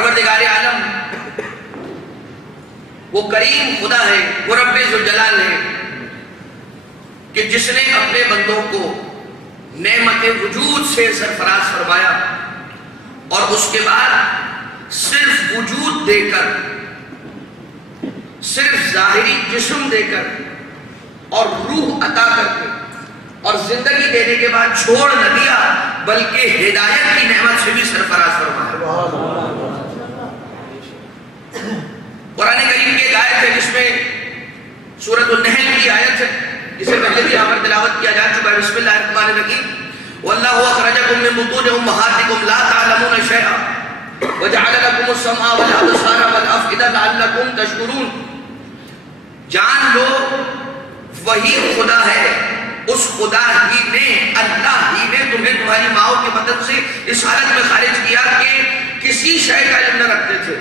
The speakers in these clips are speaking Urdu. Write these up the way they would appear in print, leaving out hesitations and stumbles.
پروردگار عالم وہ کریم خدا ہے، وہ رب ذوالجلال ہے کہ جس نے اپنے بندوں کو نعمت وجود سے سرفراز فرمایا اور اس کے بعد صرف وجود دے کر، صرف ظاہری جسم دے کر اور روح عطا کر کے اور زندگی دینے کے بعد چھوڑ نہ دیا، بلکہ ہدایت کی نعمت سے بھی سرفراز فرمایا۔ قرآن کریم کی ایک آیت ہے جس میں سورۃ النحل کی آیت ہے، اسے پہلے بھی یہاں پر تلاوت کیا جا چکا ہے۔ بسم اللہ الرحمن الرحیم، وَاللَّهُ أَخْرَجَكُم مِّن بُطُونِ أُمَّهَاتِكُمْ لَا تَعْلَمُونَ شَيْئًا وَجَعَلَ لَكُمُ السَّمْعَ وَالْأَبْصَارَ وَالْأَفْئِدَةَ لَعَلَّكُمْ تَشْكُرُونَ۔ جان لو وہی خدا ہے، اس خدا ہی نے، اللہ ہی نے تمہیں تمہاری ماؤں کی مدد سے اس حالت میں خارج کیا کہ کسی شے کا علم نہ رکھتے تھے،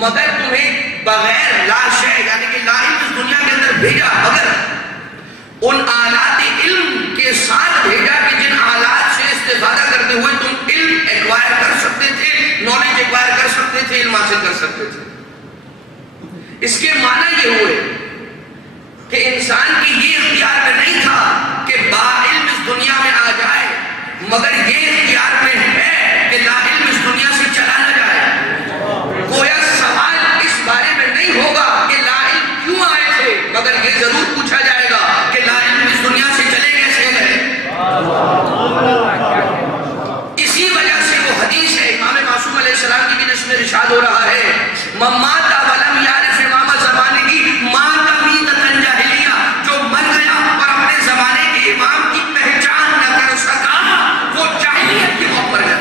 مگر تمہیں بغیر لا شے یعنی کہ لا علم اس دنیا کے اندر بھیجا، مگر ان آلات علم کے ساتھ بھیجا کہ جن آلات سے استفادہ کرتے ہوئے تم علم ایکوائر کر سکتے تھے، نالج ایکوائر کر سکتے تھے، علم حاصل کر سکتے تھے۔ اس کے معنی یہ ہوئے کہ انسان کی یہ اختیار میں نہیں تھا کہ با علم اس دنیا میں آ جائے، مگر یہ اختیار میں ہے کہ لا علم اس دنیا سے چلا نہ جائے۔ گویا سوال اس بارے میں نہیں ہوگا کہ لا علم کیوں آئے تھے، مگر یہ ضرور پوچھا جائے گا کہ لا علم اس دنیا سے چلے کیسے گئے۔ اسی وجہ سے وہ حدیث ہے امام معصوم علیہ السلام کی جس میں ارشاد ہو رہا ہے، مَمَّاتَ وَلَمْ يَعْرِفْ امام زمانے کی مَاتَ مِیتَةً جَاہِلیَّۃً، جو مر گیا اور اپنے زمانے کے امام کی پہچان نہ کر سکا، وہ جاہلیت کی موت مر گیا۔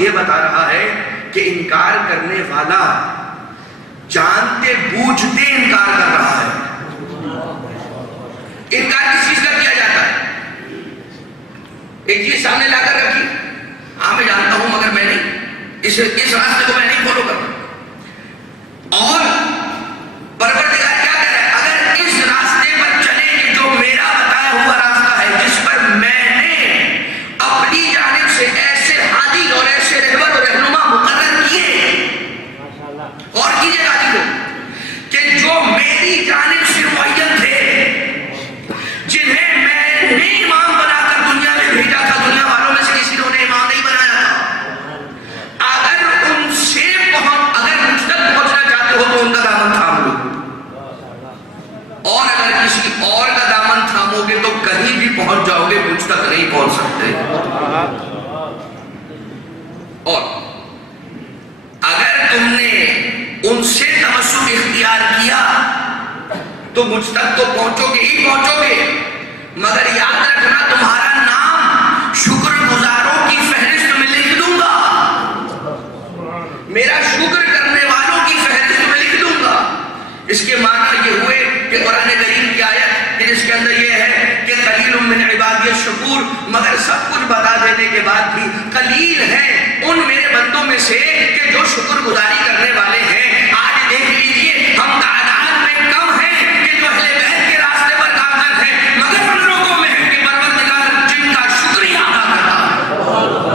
یہ بتا رہا ہے کہ انکار کرنے والا جانتے بوجھتے انکار کر رہا ہے۔ انکار کس چیز کا کیا جاتا ہے؟ ایک چیز سامنے لا کر رکھی، ہاں میں جانتا ہوں مگر میں نہیں، اس راستے کو میں نہیں فالو کرتا، اور پروردگار کیا کہہ رہا ہے؟ اگر اس راستے پر چلے کہ جو میرا بتایا ہوا راستہ ہے، جس پر میں نے اپنی جانب سے ایسے ہادی اور ایسے رہبر اور رہنما مقرر کیے، اور کیجئے راضی ہو کہ جو میری جانب سے معین تھے، جنہیں میں نے امام بنا کر دنیا میں بھیجا تھا، دنیا والوں میں سے کسی نے انہیں امام نہیں بنایا تھا، اگر ان سے اگر مجھ تک پہنچنا چاہتے ہو تو ان کا دامن تھام لو، اور اگر کسی اور کا دامن تھامو گے تو کہیں بھی پہنچ جاؤ گے، مجھ تک نہیں پہنچ سکتے۔ اور اگر تم نے ان سے تمسک اختیار کیا تو مجھ تک تو پہنچو گے ہی پہنچو گے، مگر یاد رکھنا تمہارا نام شکر گزاروں کی فہرست میں لکھ دوں گا، میرا شکر کرنے والوں کی فہرست اس کے معنی یہ ہوئے کہ قرآن کریم کی آیت کہ جس کے اندر یہ ہے کہ قلیل من عبادی الشکور، مگر سب کچھ بتا دینے کے بعد بھی قلیل ہیں ان